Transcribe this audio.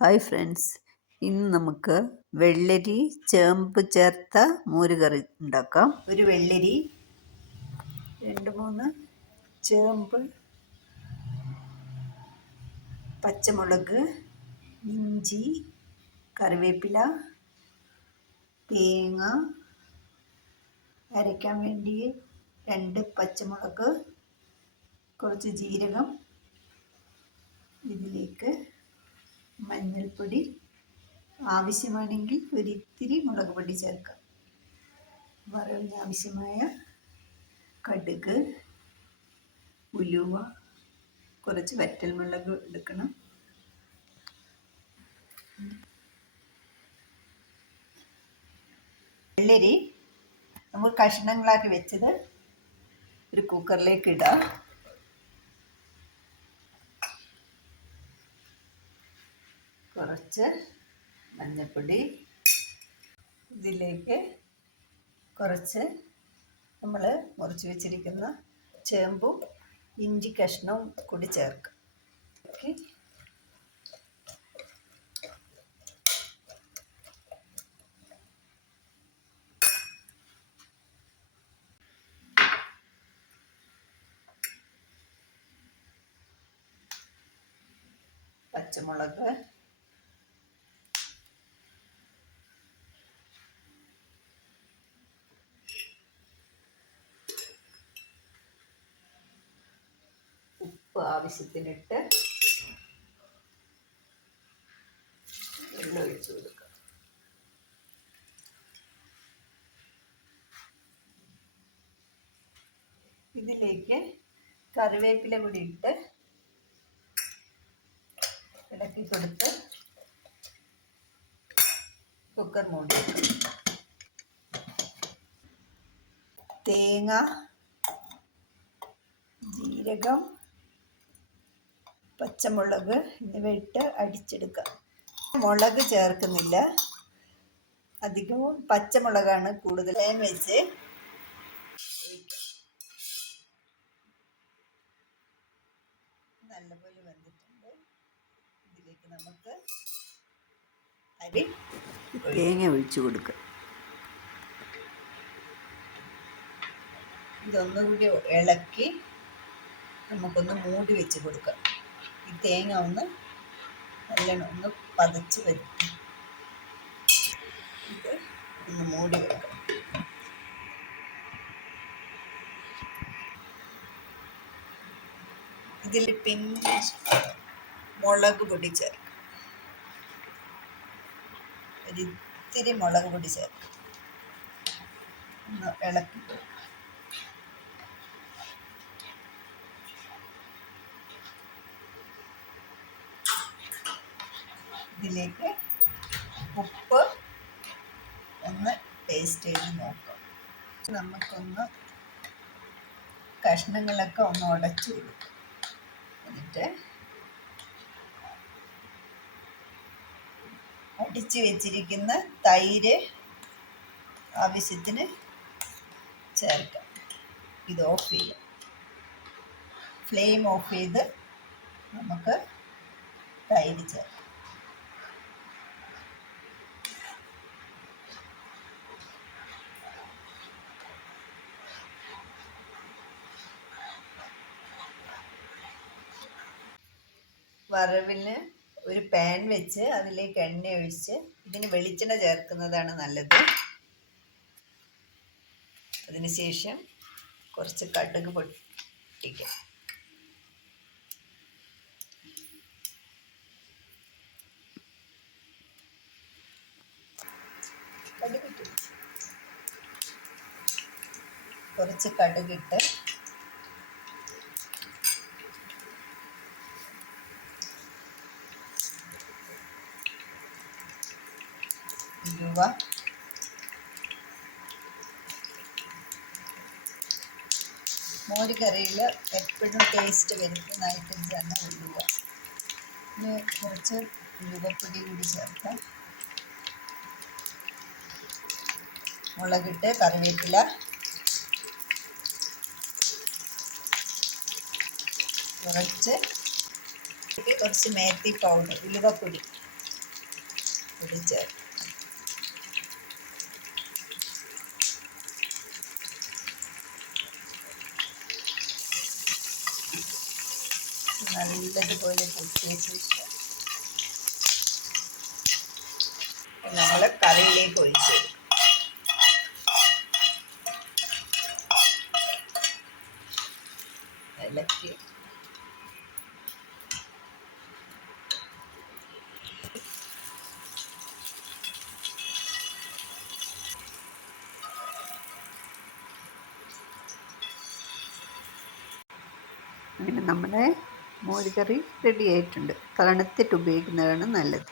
Hi friends ഇന്ന് നമുക്ക് വെള്ളരി ചേമ്പ് ചേർത്ത മോരുകറി ഉണ്ടാക്കാം. ഒരു വെള്ളരി രണ്ട് മൂന്ന് ചേമ്പ് പച്ചമുളക് ഇഞ്ചി കറിവേപ്പില തേങ്ങ അരയ്ക്കാൻ വേണ്ടി രണ്ട് പച്ചമുളക് കുറച്ച് ജീരകം ഇതിലേക്ക് മഞ്ഞൾപ്പൊടി ആവശ്യമാണെങ്കിൽ ഒരിത്തിരി മുളക് പൊടി ചേർക്കാം വറവിന് ആവശ്യമായ കടുക് ഉലുവ കുറച്ച് വറ്റൽമുളക് എടുക്കണം. വെള്ളരി നമ്മൾ കഷ്ണങ്ങളാക്കി വെച്ചത് ഒരു കുക്കറിലേക്ക് ഇടാം. കുറച്ച് മഞ്ഞൾപ്പൊടി ഇതിലേക്ക് കുറച്ച് നമ്മൾ മുറിച്ച് വെച്ചിരിക്കുന്ന ചേമ്പും ഇഞ്ചി കഷ്ണവും കൂടി ചേർക്കും. ഓക്കെ. പച്ചമുളക് ഉപ്പ് ആവശ്യത്തിനിട്ട് എണ്ണ ഒഴിച്ചു കൊടുക്കുക. ഇതിലേക്ക് കറിവേപ്പില കൂടി ഇട്ട് ഇളക്കി കൊടുത്ത് കുക്കർ മൂടി തേങ്ങ ജീരകം പച്ചമുളക് എന്നിവ ഇട്ട് അടിച്ചെടുക്കുക. മുളക് ചേർക്കുന്നില്ല. അധികവും പച്ചമുളകാണ് കൂടുതൽ. വെച്ച് നല്ലപോലെ വന്നിട്ടുണ്ട് ഇതിലേക്ക് നമുക്ക് അരി തേങ്ങ ഒഴിച്ചു കൊടുക്കുക. ഇതൊന്നുകൂടി ഇളക്കി നമുക്കൊന്ന് മൂടി വെച്ച് കൊടുക്കാം. തേങ്ങ ഒന്ന് നല്ലോണം ഒന്ന് പതച്ച് വരും. ഇത് ഒന്ന് മൂടി വെക്കാം ഇതിൽ പിന്നെ മുളക് പൊടി ചേർക്കും. ഒരിത്തിരി മുളക് പൊടി ചേർക്കും. ഒന്ന് ഇളക്കി കൊടുക്കാം. ഇതിലേക്ക് ഉപ്പ് ഒന്ന് ടേസ്റ്റ് ചെയ്ത് നോക്കാം. നമുക്കൊന്ന് കഷ്ണങ്ങളൊക്കെ ഒന്ന് ഉടച്ച് കൊടുക്കും. എന്നിട്ട് അടിച്ച് വെച്ചിരിക്കുന്ന തൈര് ആവശ്യത്തിന് ചേർക്കാം. ഇത് ഓഫ് ചെയ്യാം. ഫ്ലെയിം ഓഫ് ചെയ്ത് നമുക്ക് തൈര് ചേർക്കാം. വറവിന് ഒരു പാൻ വെച്ച് അതിലേക്ക് എണ്ണ ഒഴിച്ച് ഇതിന് വെളിച്ചെണ്ണ ചേർക്കുന്നതാണ് നല്ലത്. അതിനുശേഷം കുറച്ച് കടുക് പൊട്ടിക്കാം. കുറച്ച് കടുകിട്ട് ഉലുവ മോര് കറിയിൽ എപ്പോഴും ടേസ്റ്റ് വരുന്ന ഐറ്റംസ് തന്നെ ഉള്ളുക ഇനി കുറച്ച് ഉലുവപ്പൊടി കൂടി ചേർക്കാം. മുളകിട്ട് കറിവേപ്പില. കുറച്ച് കുറച്ച് മേത്തി പൗഡർ ഉലുവപ്പൊടി പൊടി ചേർക്കാം. നല്ലതുപോലെ പൊട്ടിയ ശേഷം നമ്മൾ കറിയിലേക്ക് ഒഴിച്ചു അങ്ങനെ നമ്മുടെ മോരുകറി റെഡി ആയിട്ടുണ്ട്. തണുത്തിട്ട് ഉപയോഗിക്കുന്നതാണ് നല്ലത്.